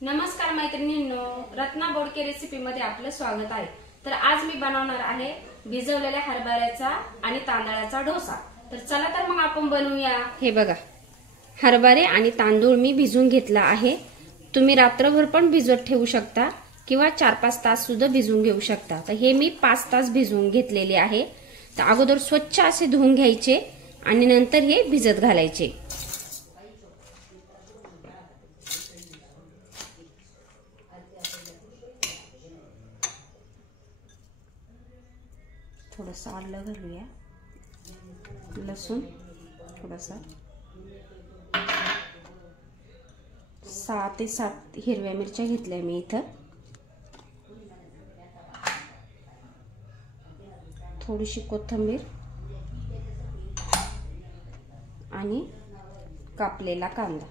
नमस्कार मैत्रिणींनो, रत्ना बोडके रेसिपी मध्ये आपलं स्वागत आहे। तर आज मी बनवणार आहे भिजवलेल्या हरभऱ्याचा आणि तांदळाचा डोसा। तर चला तर मग आपण बनवूया। हे बघा, हरभरे आणि तांदूळ मी भिजवून घेतला आहे। तुम्ही रात्रभर पण भिजवत ठेवू शकता किंवा 4-5 तास सुद्धा भिजवून घेऊ शकता। तर हे मी 5 तास भिजवून घेतलेले आहे। तर अगोदर स्वच्छ असे धुवून घ्यायचे आणि नंतर हे भिजत घालायचे। थोडंसं आलं घालूया, लसूण थोडासा, 6 ते 7 हिरव्या मिरच्या घेतल्या मी इथं, थोडीशी कोथिंबीर आणि कापलेला कांदा।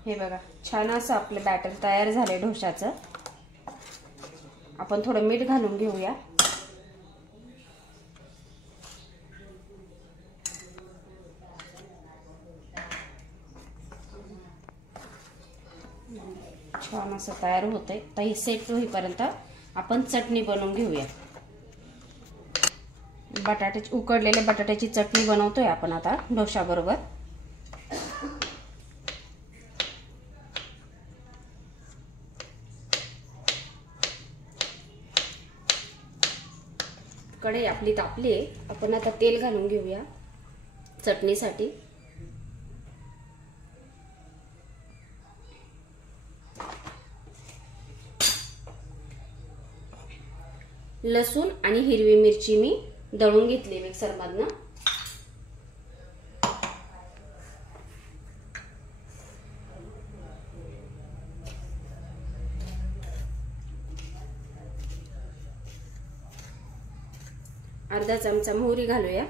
हे बघा, छान असं आपलं बॅटर तयार झालंय डोशाचं। आपण थोडं मीठ घालून घेऊया। छान असं तयार होतंय। तर हे सेट होईपर्यंत आपण चटणी बनवून घेऊया। उकडलेल्या बटाट्याची चटणी बनवतोय आपण आता डोशा बरोबर। कढई आपली तापली आहे, आपण आता तेल घालून घेऊया चटणीसाठी। लसूण आणि हिरवी मिरची मी दळून घेतली मिक्सर मधनं। अर्धा चमचा मोहरी घालूया,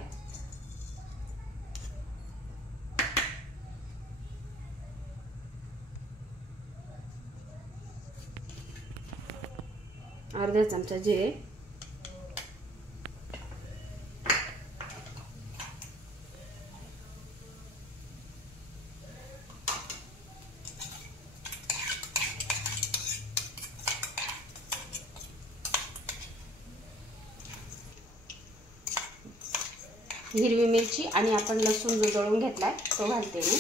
अर्धा चमचा जिरे, हिरवी मिरची आणि आपण लसूण जो दळून घेतलाय तो घालते मी।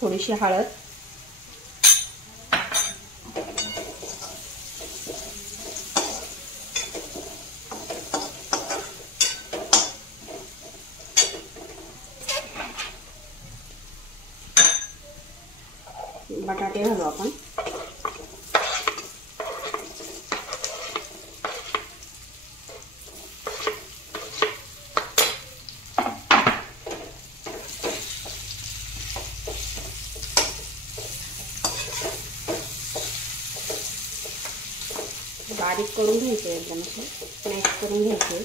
थोडीशी हळद, बटाटे घालू आपण, बारीक करून घ्यायचे, एकदम असं मॅश करून घ्यायचे।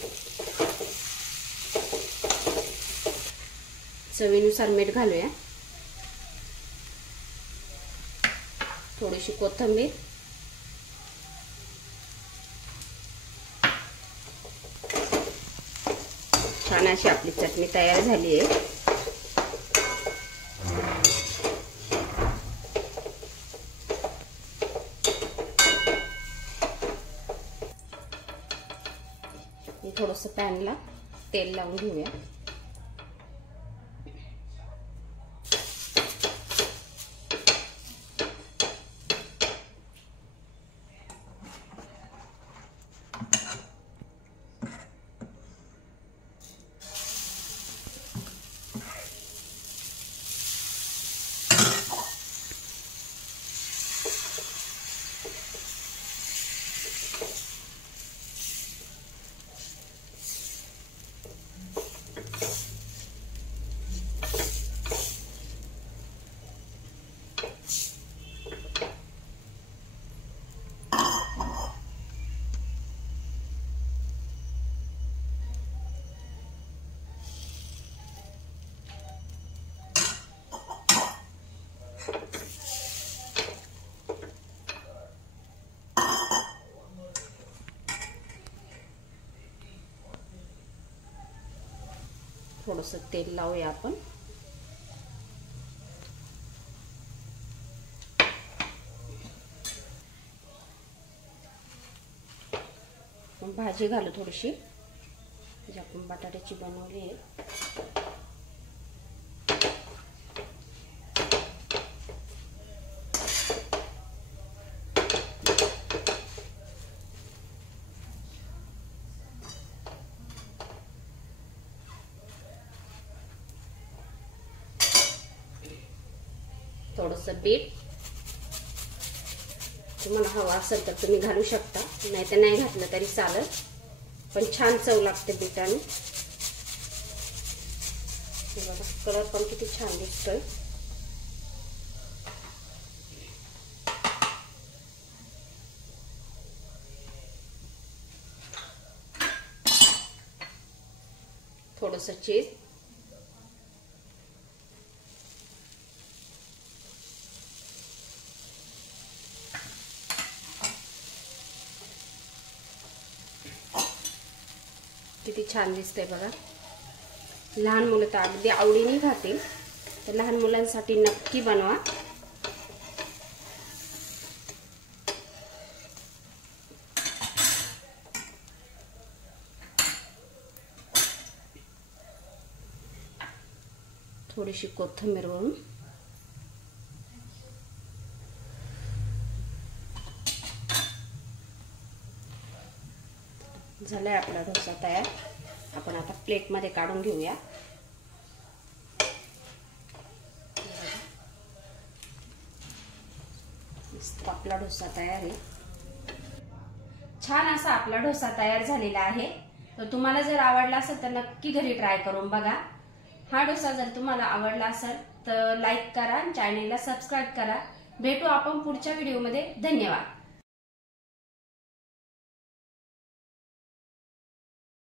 चवीनुसार मीठ घालूया, थोडीशी कोथिंबीर, छान अशी आपली चटणी तयार झाली आहे। थोडंसं पॅनला तेल लावून घेऊया। थोडंसं तेल लावूया आपण. भाजी घालू थोडीशी, जी आपण बटाट्याची बनवली आहे. थोडंसं बीट, तुम्हाला हवा असेल तर तुम्ही घालू शकता, नाही तर नाही घातलं तरी चालेल, पण छान चव लागते बीटाने. बघा कलर पण किती छान दिसतोय. थोडंसं चीज, किती छान दिसतंय बघा. लहान मुलं तर अगदी आवडीने खातील, तर लहान मुलांसाठी नक्की बनवा. थोडीशी कोथिंबीर वरून. झालाय आपला डोसा तयार. आपण आता प्लेट मध्ये काढून घेऊया. आपला डोसा तयार आहे. छान असा आपला डोसा तयार झालेला आहे. तर तुम्हाला जर आवडला असेल तर नक्की घरी ट्राय करून बघा. हा डोसा जर तुम्हाला आवडला असेल तर लाईक करा, चॅनेलला सबस्क्राईब करा. भेटू आपण पुढच्या व्हिडिओमध्ये. धन्यवाद.